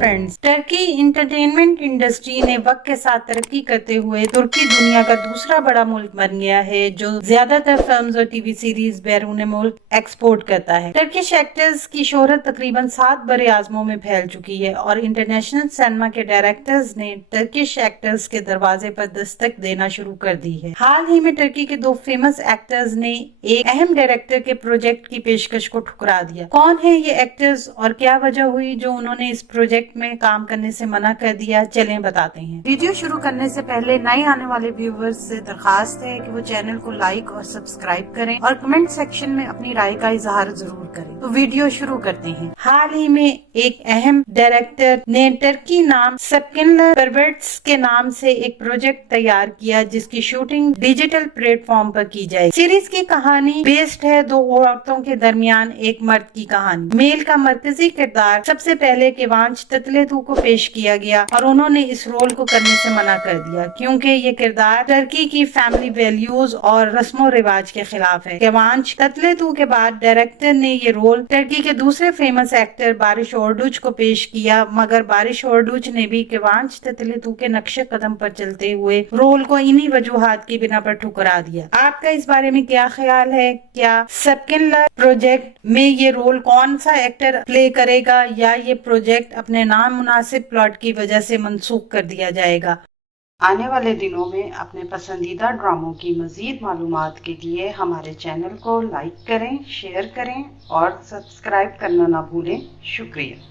Friends, Turkey entertainment industry ने वक्त के साथ तरक्की करते हुए तुर्की दुनिया का दूसरा बड़ा मुल्क बन गया है जो ज्यादातर फिल्म्स और टीवी सीरीज बैरून मुल्क एक्सपोर्ट करता है। टर्किश एक्टर्स की शोहरत तकरीबन 7 बड़े आजमों में फैल चुकी है और इंटरनेशनल सिनेमा के डायरेक्टर्स ने टर्किश एक्टर्स के दरवाजे पर दस्तक देना शुरू कर दी है। हाल ही में टर्की के 2 फेमस एक्टर्स ने एक अहम डायरेक्टर के प्रोजेक्ट की पेशकश को ठुकरा दिया। कौन है ये एक्टर्स और क्या वजह हुई जो उन्होंने इस प्रोजेक्ट में काम करने से मना कर दिया, चलें बताते हैं। वीडियो शुरू करने से पहले नए आने वाले व्यूवर्स से दरखास्त है कि वो चैनल को लाइक और सब्सक्राइब करें और कमेंट सेक्शन में अपनी राय का इजहार जरूर करें। तो वीडियो शुरू करते हैं। हाल ही में एक अहम डायरेक्टर ने टर्की नाम सेपकिनलर परवर्ट्स के नाम से एक प्रोजेक्ट तैयार किया जिसकी शूटिंग डिजिटल प्लेटफॉर्म पर की जाए। सीरीज की कहानी बेस्ड है 2 औरतों के दरमियान एक मर्द की कहानी। मेल का मरकजी किरदार सबसे पहले केवांच ततलेतू को पेश किया गया और उन्होंने इस रोल को करने से मना कर दिया क्योंकि ये किरदार टर्की की फैमिली वैल्यूज और रस्मो रिवाज के खिलाफ है। केवांच ततलेतू के बाद डायरेक्टर ने ये रोल टर्की के दूसरे फेमस एक्टर बारिश ओर्डुच को पेश किया, मगर बारिश ओर्डुच ने भी केवांच ततलेतू के नक्शे कदम पर चलते हुए रोल को इन्हीं वजूहात की बिना पर ठुकरा दिया। आपका इस बारे में क्या ख्याल है? क्या सेपकिनलर प्रोजेक्ट में ये रोल कौन सा एक्टर प्ले करेगा या ये प्रोजेक्ट अपने नामुनासिब प्लॉट की वजह से मंसूख कर दिया जाएगा? आने वाले दिनों में अपने पसंदीदा ड्रामों की मजीद मालूमात के लिए हमारे चैनल को लाइक करें, शेयर करें और सब्सक्राइब करना ना भूलें। शुक्रिया।